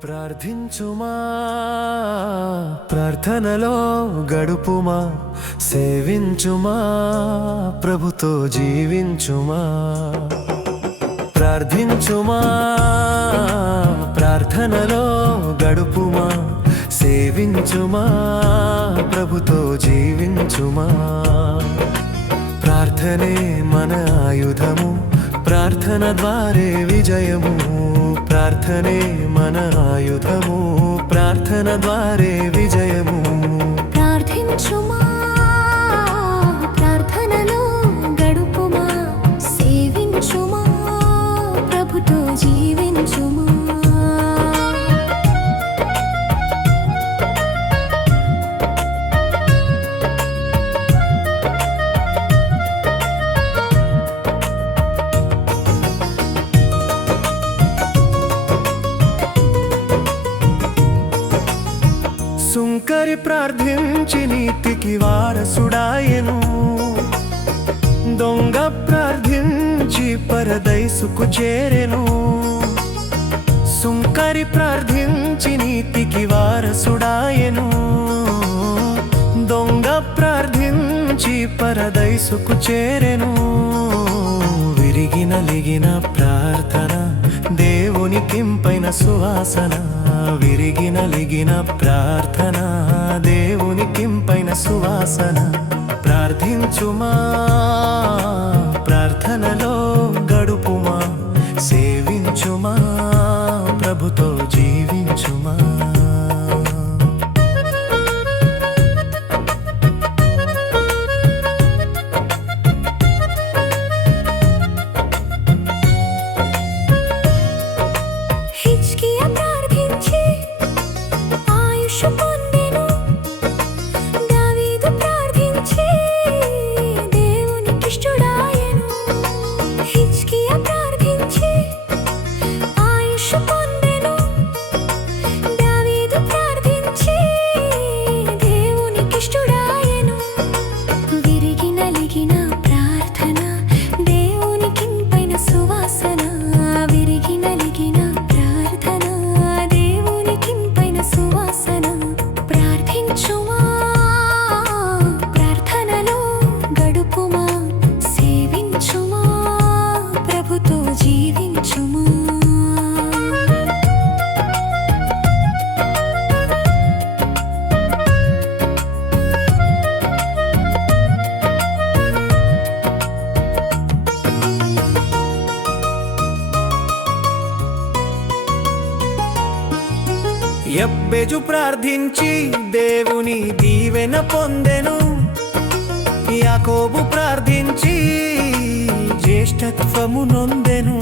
ప్రార్థించుమా ప్రార్థనలో గడుపుమా సేవించుమా ప్రభుతో జీవించుమా ప్రార్థించుమా ప్రార్థనలో గడుపుమా సేవించుమా ప్రభుతో జీవించుమా ప్రార్థనే మన ఆయుధము ప్రార్థన ద్వారే విజయము ప్రార్థనే మన ఆయుధము ప్రార్థన ద్వారే విజయము ప్రార్థించుమా ప్రార్థనలో గడుపుమా సేవించుమా ప్రభుతో జీవించుమా సుంకరి ప్రార్థించి నీతికి వారసుడాయెను దొంగ ప్రార్థించి పరదైసుకు చేరెను సుంకరి ప్రార్థించి నీతికి వారసుడాయెను దొంగ ప్రార్థించి పరదైసుకు చేరెను విరిగి నలిగిన ప్రార్థన దేవునికింపైన సువాసన విరిగి నలిగిన ప్రార్థన దేవునికింపైన సువాసన ప్రార్థించుమా ప్రార్థనలో గడుపుమా సేవించుమా ప్రభుతో జీవించుమా హిజ్కియా ప్రార్థించి ఆయుష్ పొందెను దావీదు ప్రార్థించి దేవునికిష్టుడాయెను హిజ్కియా ప్రార్థించి ఆయుష్ పొందెను దావీదు ప్రార్థించి దేవునికిష్టుడాయెను విరిగి నలిగిన ప్రార్థన దేవునికింపైన సువాసన విరిగి నలిగిన ప్రార్థన దేవునికింపైన సువాసన ప్రార్థించుమా ప్రార్థనలో గడుపుమా సేవించుమా ప్రభుతో జీవించుమా యబ్బెజు ప్రార్థించి దేవుని దీవెన పొందెను యాకోబు ప్రార్థించి జ్యేష్ఠత్వము నొందెను